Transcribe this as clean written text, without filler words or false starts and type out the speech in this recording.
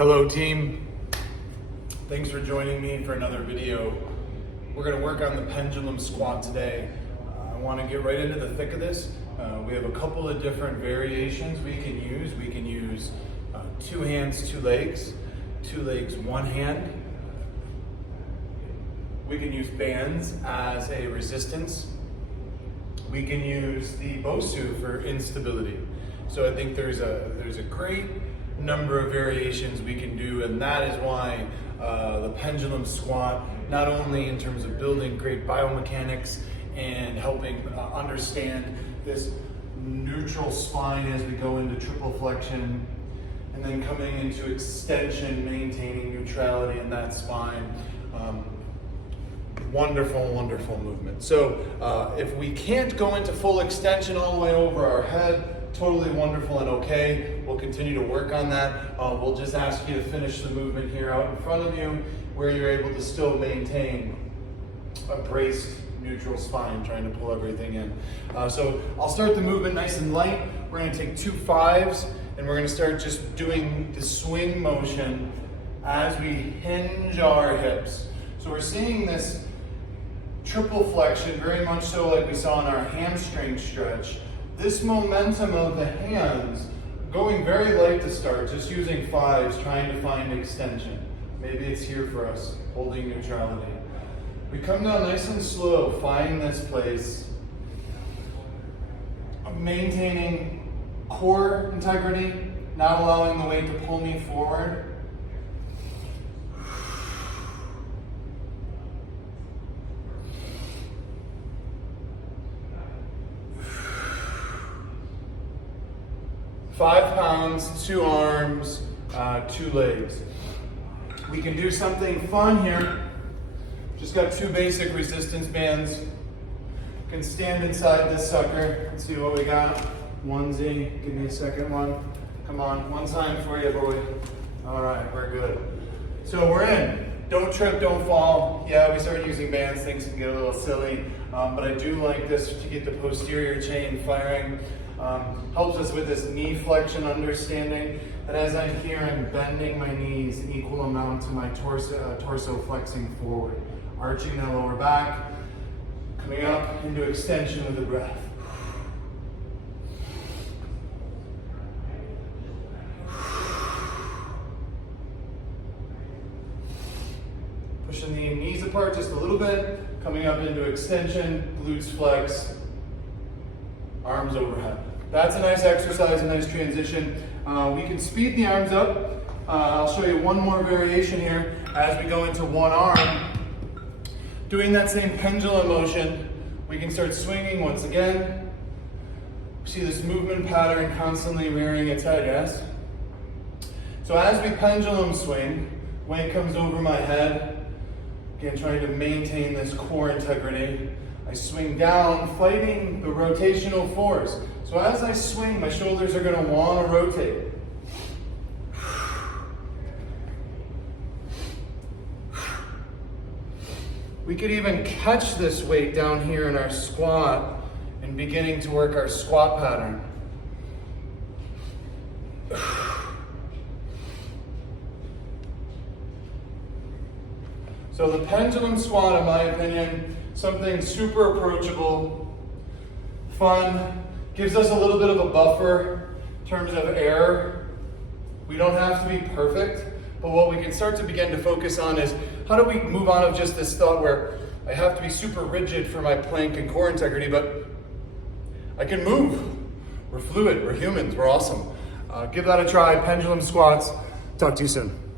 Hello team, thanks for joining me for another video. We're going to work on the pendulum squat today. I want to get right into the thick of this. We have a couple of different variations we can use. We can use 2 hands, 2 legs, 2 legs, 1 hand. We can use bands as a resistance. We can use the Bosu for instability. So I think there's a great number of variations we can do, and that is why the pendulum squat, not only in terms of building great biomechanics and helping understand this neutral spine as we go into triple flexion, and then coming into extension, maintaining neutrality in that spine. Wonderful, wonderful movement. So if we can't go into full extension all the way over our head, totally wonderful and okay. We'll continue to work on that. We'll just ask you to finish the movement here out in front of you, where you're able to still maintain a braced neutral spine, trying to pull everything in. So I'll start the movement nice and light. We're going to take 2 5s, and we're going to start just doing the swing motion as we hinge our hips. So we're seeing this triple flexion, very much so like we saw in our hamstring stretch. This momentum of the hands, going very light to start, just using 5s, trying to find extension. Maybe it's here for us, holding neutrality. We come down nice and slow, find this place, maintaining core integrity, not allowing the weight to pull me forward. Five pounds, 2 arms, 2 legs. We can do something fun here. Just got 2 basic resistance bands. Can stand inside this sucker. Let's see what we got. Onesie, give me a second one. Come on, one time for you, boy. All right, we're good. So we're in. Don't trip, don't fall. Yeah, we started using bands, things can get a little silly, but I do like this to get the posterior chain firing. Helps us with this knee flexion understanding that as I'm here, I'm bending my knees an equal amount to my torso flexing forward, arching that lower back, coming up into extension with the breath. Pushing the knees apart just a little bit, coming up into extension, glutes flex, arms overhead. That's a nice exercise, a nice transition. We can speed the arms up. I'll show you one more variation here as we go into 1 arm. Doing that same pendulum motion, we can start swinging once again. See this movement pattern constantly rearing its head, yes? So as we pendulum swing, weight comes over my head. Again, trying to maintain this core integrity. I swing down, fighting the rotational force. So as I swing, my shoulders are going to want to rotate. We could even catch this weight down here in our squat and beginning to work our squat pattern. So the pendulum squat, in my opinion, something super approachable, fun, gives us a little bit of a buffer in terms of error. We don't have to be perfect, but what we can start to begin to focus on is how do we move out of just this thought where I have to be super rigid for my plank and core integrity, but I can move. We're fluid, we're humans, we're awesome. Give that a try, pendulum squats. Talk to you soon.